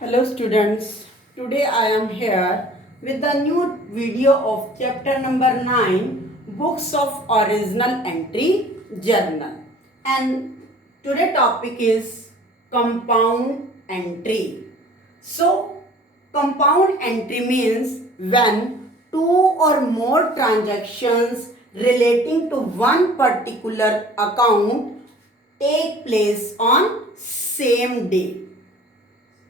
Hello students, today I am here with the new video of chapter number 9 Books of Original Entry Journal, and today topic is compound entry. So compound entry means when two or more transactions relating to one particular account take place on same day.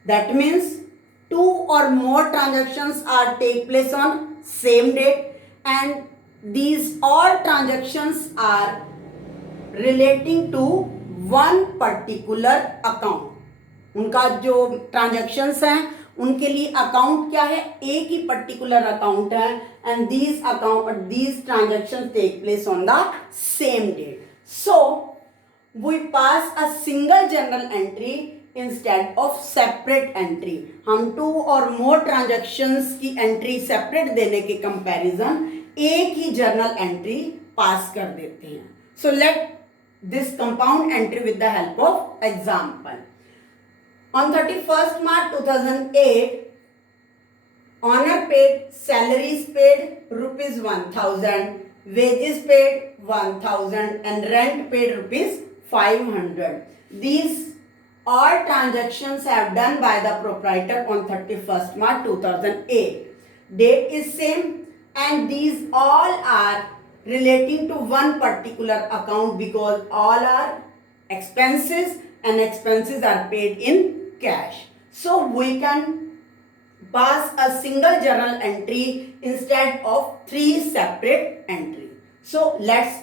That means two or more transactions are take place on same date, and these all transactions are relating to one particular account. उनका जो transactions हैं उनके लिए account क्या है, एक ही particular account है, and these transactions take place on the same date. So we pass a single journal entry instead of separate entry. हम टू और मोर ट्रांजेक्शन्स की एंट्री सेपरेट देने के कंपैरिजन एक ही जर्नल एंट्री पास कर देते हैं. So let this compound entry with the help of example. On 31st March 2008, owner paid salaries paid rupees 1000, wages paid 1000 and rent paid rupees 500. These all transactions have done by the proprietor on 31st March 2008. Date is same and these all are relating to one particular account because all are expenses and expenses are paid in cash. So we can pass a single journal entry instead of three separate entries. So let's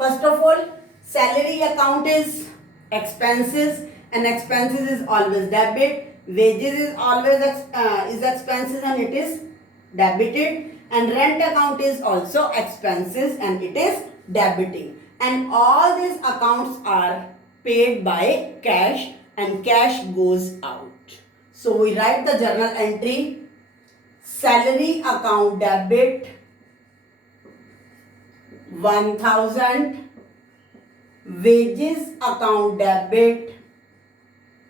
first of all, salary account is expenses and expenses is always debit. Wages is always is expenses and it is debited, and rent account is also expenses and it is debiting, and all these accounts are paid by cash and cash goes out. So we write the journal entry: salary account debit 1000, wages account debit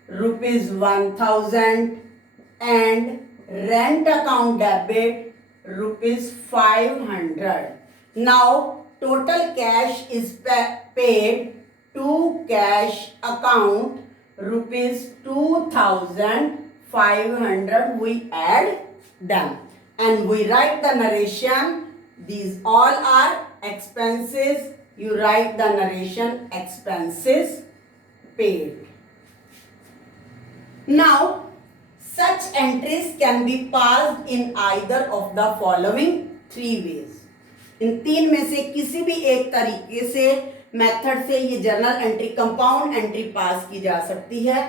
rupees 1000 and rent account debit rupees 500. Now total cash is paid to cash account rupees 2500. We add them and we write the narration. These all are expenses. You write the narration: expenses paid. Now such entries can be passed in either of the following three ways. इन तीन में से किसी भी एक तरीके से method से ये journal entry compound entry pass की जा सकती है.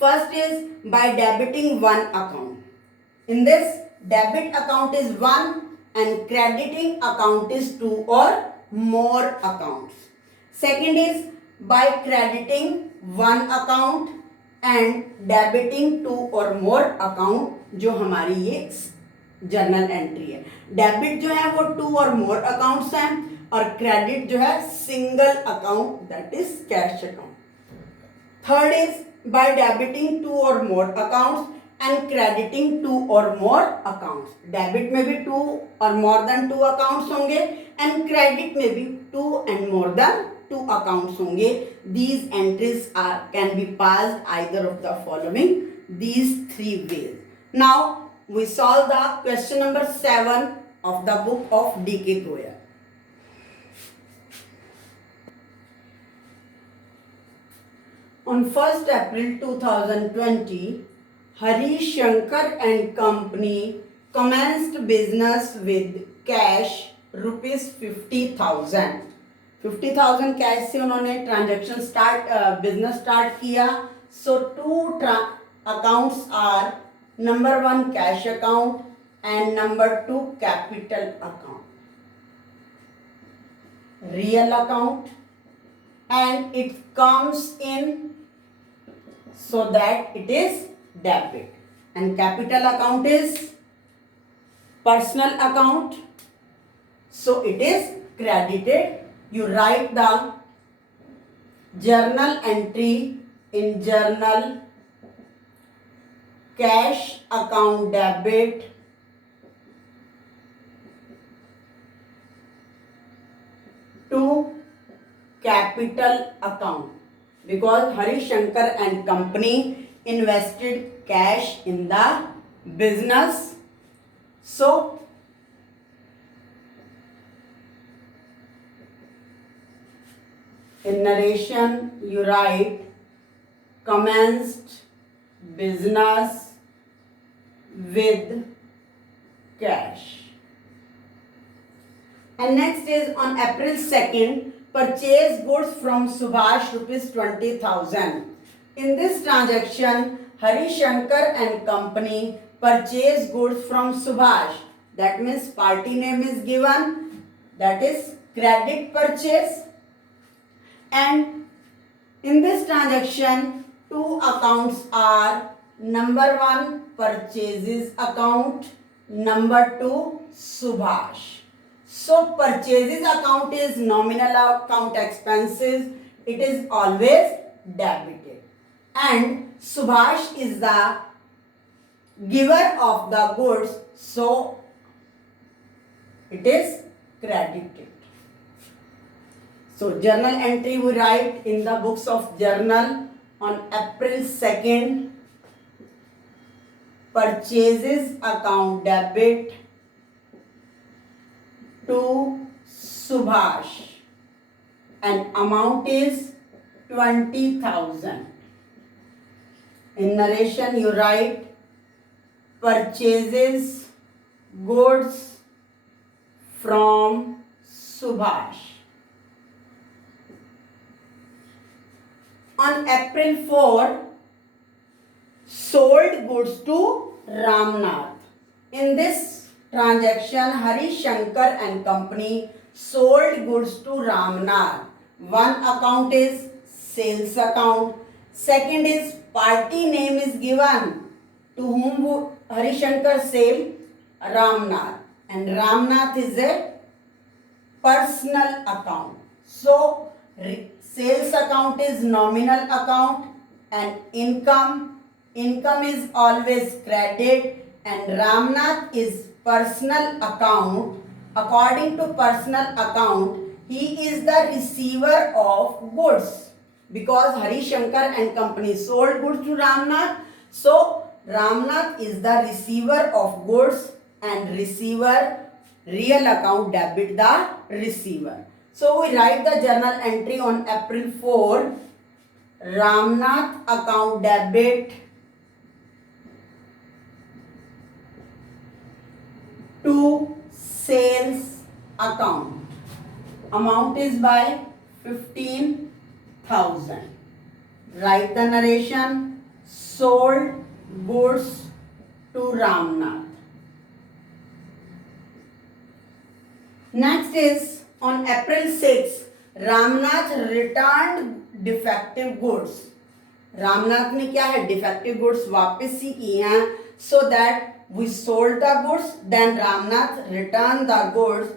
First is by debiting one account. In this debit account is one and crediting account is two और more accounts. Second is by crediting one account and debiting two और more account, जो हमारी ये journal entry है. Debit जो है वो to और मोर अकाउंट्स हैं और क्रेडिट जो है single account, that is cash account. Third is by debiting two और more accounts and crediting two और मोर अकाउंट्स. डेबिट में भी टू और मोर देन टू अकाउंट्स होंगे एंड क्रेडिट में भी two and more than two accounts होंगे. These entries can be passed either of the following these three ways. Now we solve the question number 7 of the book of D.K. Goyal. On 1st April 2020, Harish Shankar and Company commenced business with cash rupees 50,000. 50,000 cash से उन्होंने transaction business start किया. So two accounts are: number 1 cash account and number 2 capital account. Real account and it comes in so that it is debit, and capital account is personal account, so it is credited. You write the journal entry in journal cash account debit to capital account, because Hari Shankar and company invested cash in the business. So in narration you write commenced business with cash. And next is on April 2nd, purchase goods from Subhash rupees 20,000. In this transaction, Hari Shankar and company purchase goods from Subhash. That means party name is given, that is credit purchase. And in this transaction, two accounts are number 1 purchases account, number 2 Subhash. So purchases account is nominal account expenses, it is always debited, and Subhash is the giver of the goods, so it is credited. So journal entry we write in the books of journal on April 2nd, purchases account debit to Subhash and amount is 20,000. In narration you write purchases goods from Subhash. On April 4, sold goods to Ramnath. In this transaction, Hari Shankar and company sold goods to Ramnath. One account is sales account. Second is party name is given. To whom Hari Shankar sell? Ramnath. And Ramnath is a personal account. So sales account is nominal account, and income is always credit, and Ramnath is personal account. According to personal account, he is the receiver of goods, because Hari Shankar and company sold goods to Ramnath. So Ramnath is the receiver of goods, and receiver real account debit the receiver. So we write the journal entry on April 4, Ramnath account debit to sales account. Amount is by 15,000. Write the narration, sold goods to Ramnath. Next is on April 6, Ramnath returned defective goods. Ramnath ने क्या है, defective goods वापस ही किए हैं. So that we sold the goods, then Ramnath returned the goods.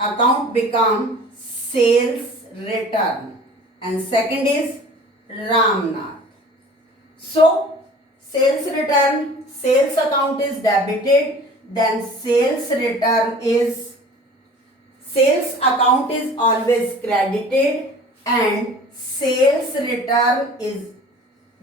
Account become sales return, and second is Ramnath. So sales return, sales account is debited, then sales return is, sales account is always credited and sales return is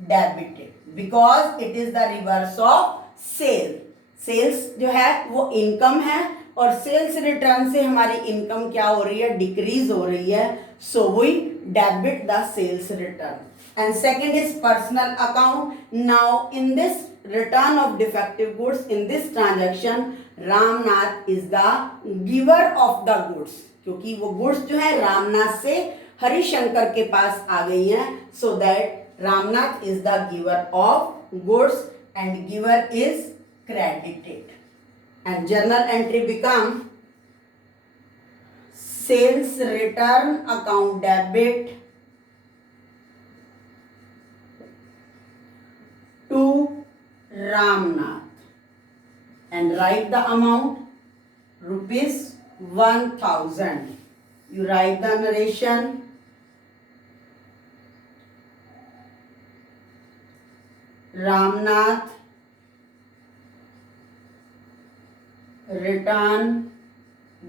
debited, because it is the reverse of sale. Sales जो है वो income है, और sales return से हमारी income क्या हो रही है, डिक्रीज हो रही है. So we debit the sales return. And second is personal account. Now in this return of defective goods, in this transaction, Ramnath is the giver of the goods, क्योंकि वो goods जो है रामनाथ से हरिशंकर के पास आ गई हैं. So that Ramnath is the giver of goods and giver is credited. And journal entry become sales return account debit to Ramnath, and write the amount rupees 1,000. You write the narration, Ramnath return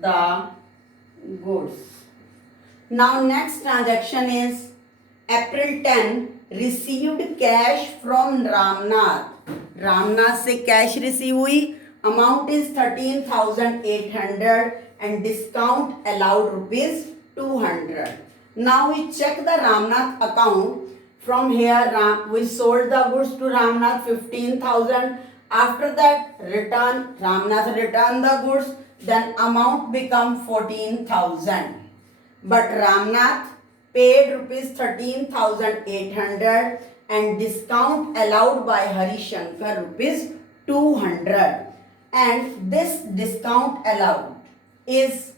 the goods. Now next transaction is April 10 received cash from Ramnath. Ramnath से cash receive हुई. Amount is 13,800 and discount allowed rupees 200. Now we check the Ramnath account. From here we sold the goods to Ramnath 15,000. After that Ramnath returned the goods, then amount become 14,000. But Ramnath paid rupees 13,800 and discount allowed by Hari Shankar rupees 200. And this discount allowed is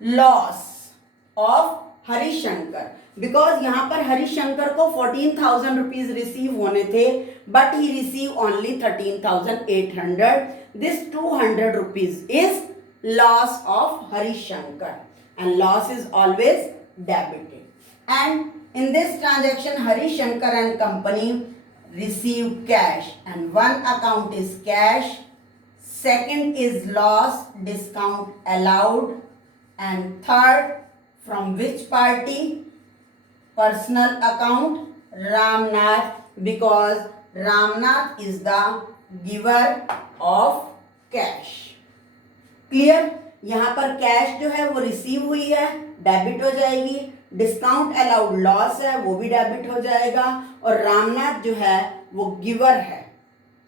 loss of Hari Shankar, because यहाँ पर हरी शंकर को 14,000 rupees receive होने थे, but he receive only 13,800. This 200 rupees is loss of Hari Shankar and loss is always debited. And in this transaction Hari Shankar and company received cash, and one account is cash, second is loss, discount allowed, and third from which party? Personal account Ramnath, because Ramnath is the giver of cash. Clear? यहाँ पर cash जो है वो receive हुई है, debit हो जाएगी. Discount allowed loss है, वो भी डेबिट हो जाएगा. और रामनाथ जो है वो गिवर है,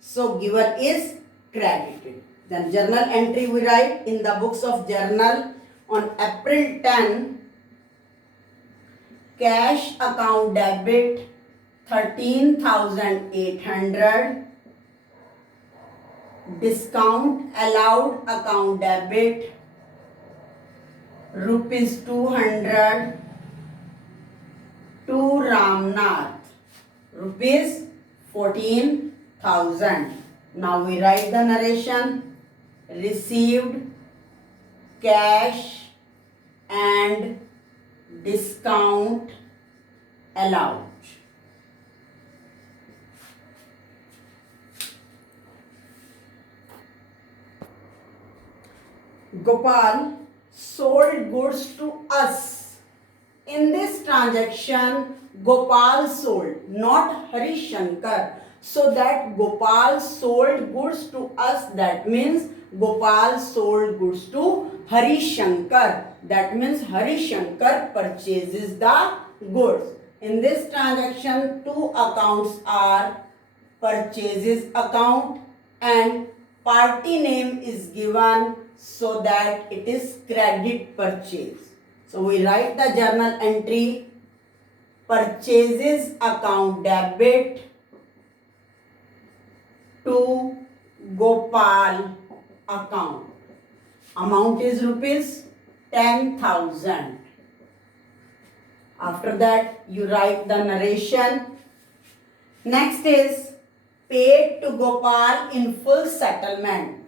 so giver is credited. Then journal entry we write in the books of journal on April 10 cash account debit 13,800, discount allowed account debit rupees 200 to Ramnath rupees 14,000. Now we write the narration. Received cash and discount allowed. Gopal sold goods to us. In this transaction, Gopal sold, not Hari Shankar. So that Gopal sold goods to us, that means Gopal sold goods to Hari Shankar. That means Hari Shankar purchases the goods. In this transaction, two accounts are purchases account and party name is given, so that it is credit purchase. So we write the journal entry, purchases account debit to Gopal account. Amount is rupees 10,000. After that you write the narration. Next is paid to Gopal in full settlement.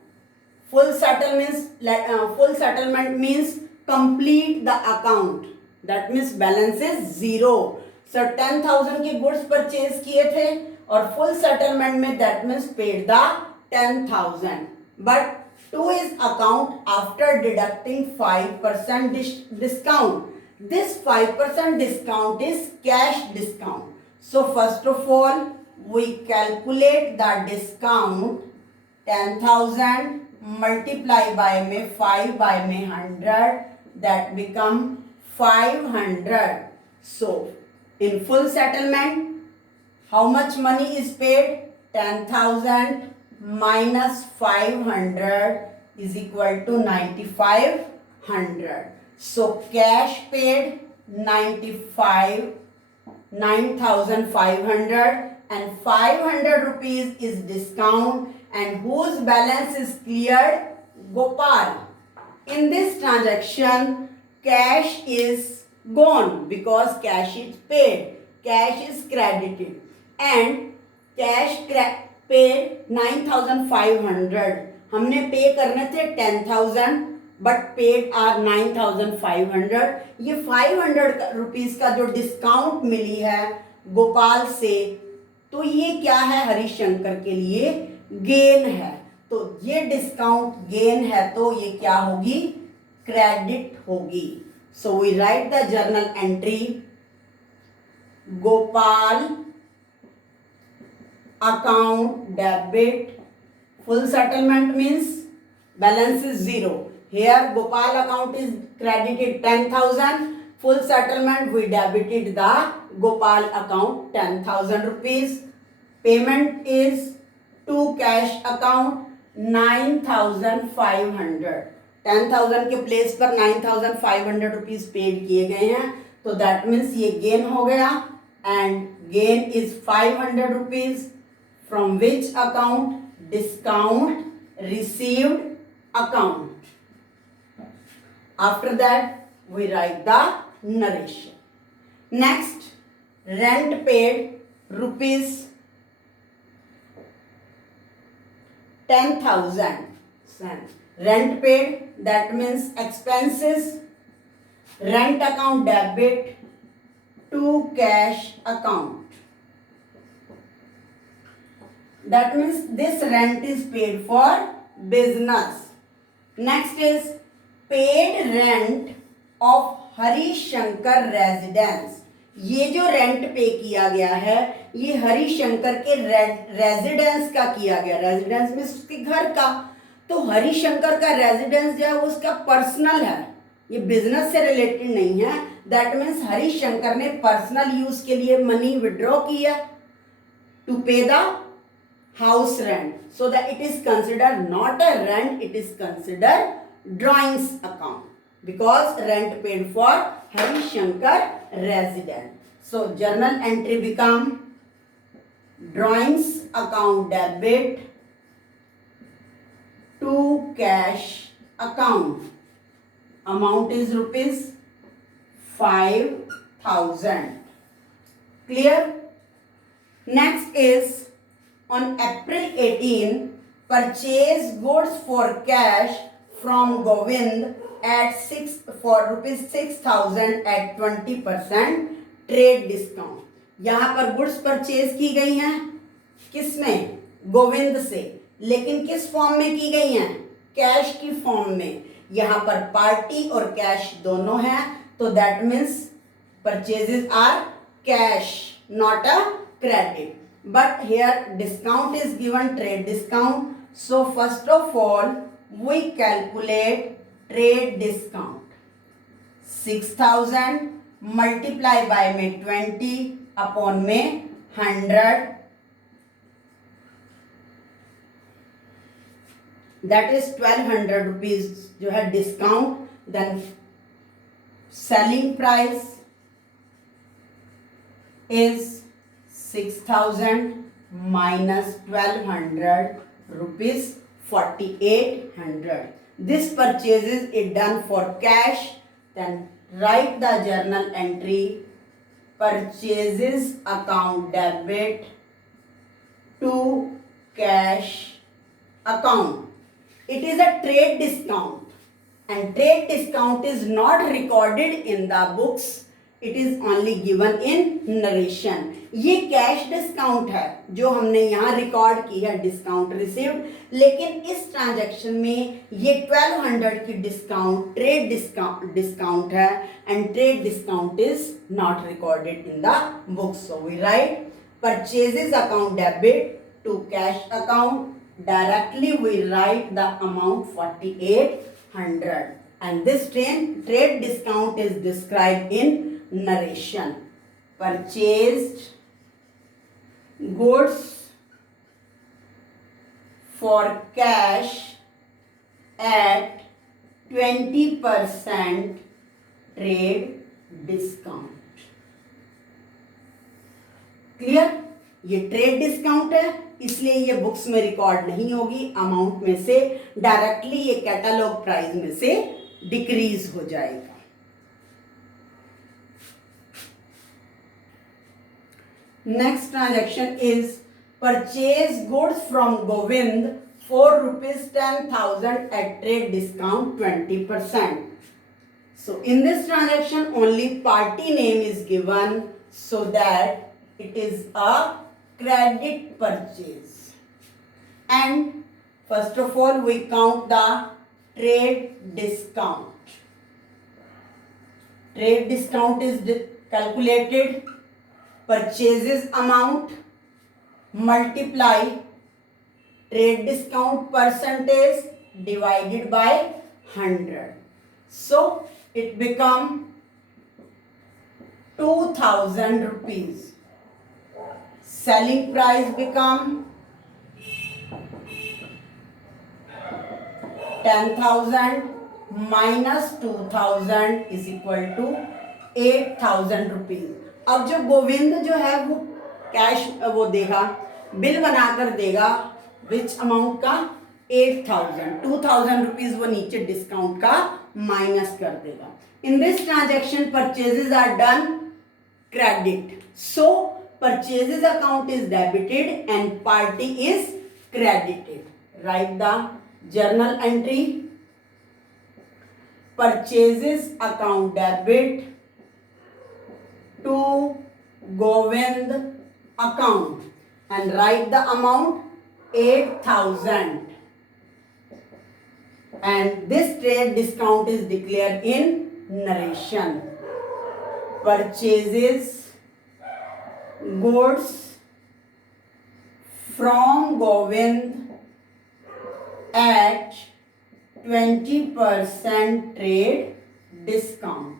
Full settlement means complete the account. That means balance is zero. So 10,000 के goods purchase किए थे और full settlement में that means paid the 10,000. But two is account after deducting 5% discount. This 5% discount is cash discount. So first of all we calculate the discount. 10,000 multiply by में 5 by में 100, that become 500. So in full settlement how much money is paid? 10,000 minus 500 is equal to 9,500. So cash paid 9,500 and 500 rupees is discount, and whose balance is cleared? Gopal. In this transaction cash is gone because cash is paid, cash is credited, and cash paid 9,500. हमने पे करने थे 10,000 but paid are 9,500. ये 500 rupees का जो discount मिली है गोपाल से, तो ये क्या है, हरिशंकर के लिए गेन है। तो ये डिस्काउंट गेन है तो ये क्या होगी, क्रेडिट होगी। So we write the journal entry, Gopal account debit, full settlement means balance is 0. Here Gopal account is credited 10,000, full settlement we debited the Gopal account 10,000 rupees. Payment is to cash account 9,500, 10,000 के place पर 9,500 rupees paid किए गए हैं, तो that means ये gain हो गया and gain is 500 rupees from which account, discount received account. After that we write the narration. Next, rent paid rupees 10,000. Rent paid, that means expenses, rent account debit to cash account. That means this rent is paid for business. Next is paid rent of Harishankar residence. ये जो rent पे किया गया है ये हरिशंकर के residence का किया गया. रेजिडेंस मीन्स उसके घर का. तो हरिशंकर का रेजिडेंस जो है वो उसका पर्सनल है, ये बिजनेस से रिलेटेड नहीं है. दैट मीन्स हरिशंकर ने पर्सनल यूज के लिए मनी विड्रॉ किया टू पे the house rent, so that it is considered not a rent, it is considered drawings account because rent paid for Harishankar resident. So journal entry become drawings account debit to cash account. Amount is rupees 5,000. Clear? Next is on April 18, purchase goods for cash from Govind at rupees 6,000 at 20% trade discount. यहाँ पर goods purchase की गई हैं किसमें, गोविंद से, लेकिन किस form में की गई हैं, कैश की फॉर्म में. यहाँ पर पार्टी और कैश दोनों हैं, तो that means purchases are cash, not a credit. But here discount is given, trade discount. So first of all we calculate trade discount. 6,000 multiply by में 20 upon में 100, that is 1,200 rupees जो है discount. Then selling price is 6,000 minus 1,200 rupees 4,800. This purchases is done for cash. Then write the journal entry, purchases account debit to cash account. It is a trade discount and trade discount is not recorded in the books. It is only given in narration. ये cash discount है जो हमने यहाँ record की है, discount received, लेकिन इस transaction में ये 1,200 की डिस्काउंट ट्रेड डिस्काउंट है and trade discount is not recorded in the book. So we write purchases account debit to cash account. Directly we write the amount 4,800 and this trade discount is described in narration. Purchased goods for cash at 20% trade discount. Clear? ये trade discount है इसलिए ये books में record नहीं होगी, amount में से directly ये कैटलॉग प्राइस में से डिक्रीज हो जाएगा. Next transaction is purchase goods from Govind for rupees 10,000 at trade discount 20%. So in this transaction only party name is given so that it is a credit purchase. And first of all, we count the trade discount. Trade discount is calculated purchases amount multiply trade discount percentage divided by 100. So it become 2000 rupees. Selling price become 10,000 minus 2000 is equal to 8,000 rupees. अब जो गोविंद जो है वो cash वो देगा, bill बनाकर देगा विच amount का 8,000. 2,000 रुपीज वो नीचे डिस्काउंट का माइनस कर देगा. In this transaction purchases are done credit. So purchases account is debited and party is credited. Write the journal entry. Purchases account debit to Govind account and write the amount 8,000, and this trade discount is declared in narration. Purchases goods from Govind at 20% trade discount.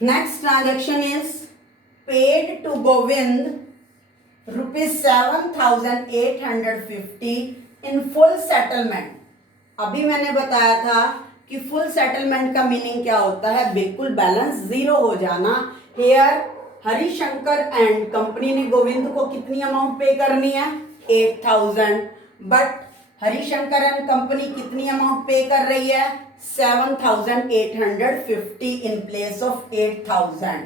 Next transaction is paid to Govind rupees 7,850 in full settlement. अभी मैंने बताया था कि full settlement का meaning क्या होता है, बिल्कुल बैलेंस जीरो हो जाना. हेयर हरिशंकर एंड कंपनी ने गोविंद को कितनी अमाउंट पे करनी है 8,000, बट हरिशंकर एंड कंपनी कितनी अमाउंट पे कर रही है 7,850 इन प्लेस ऑफ 8,000.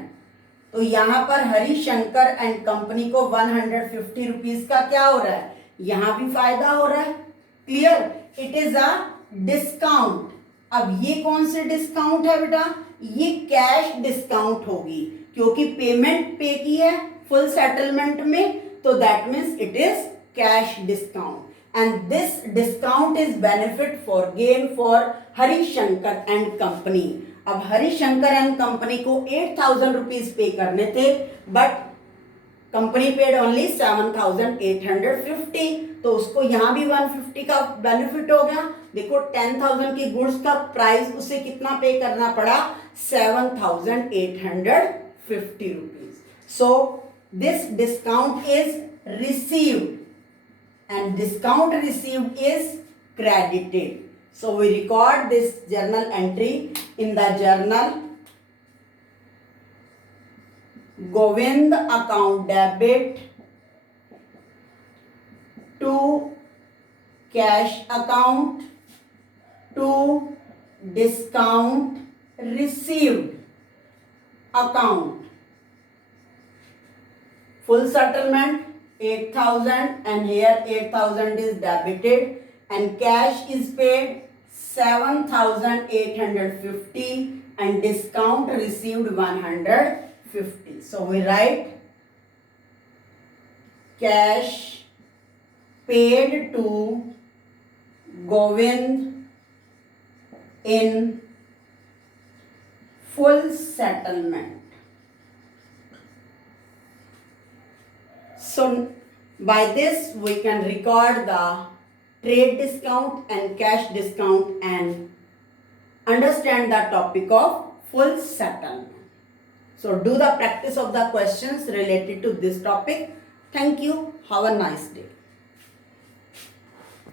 तो यहाँ पर हरिशंकर एंड कंपनी को 150 रुपीज का क्या हो रहा है, यहाँ भी फायदा हो रहा है. Clear. It is a discount. अब ये कौन से डिस्काउंट है बेटा, ये कैश डिस्काउंट होगी क्योंकि पेमेंट पे की है फुल सेटलमेंट में, तो that means it is cash discount and this discount is benefit for gain for Harishankar and company. अब हरिशंकर एंड कंपनी को 8,000 रुपीज पे करने थे, बट कंपनी पेड ओनली 7,850, तो उसको यहाँ भी 150 का बेनिफिट हो गया. देखो 10,000 की गुड्स का प्राइस उसे कितना पे करना पड़ा 7,850 rupees. So this discount is received and discount received is credited. So we record this journal entry in the journal. Govind account debit to cash account to discount received account. Full settlement 8,000 and here 8,000 is debited and cash is paid 7,850 and discount received 150. So we write cash paid to Govind in full settlement. So by this we can record the trade discount and cash discount and understand the topic of full settlement. So do the practice of the questions related to this topic. Thank you. Have a nice day.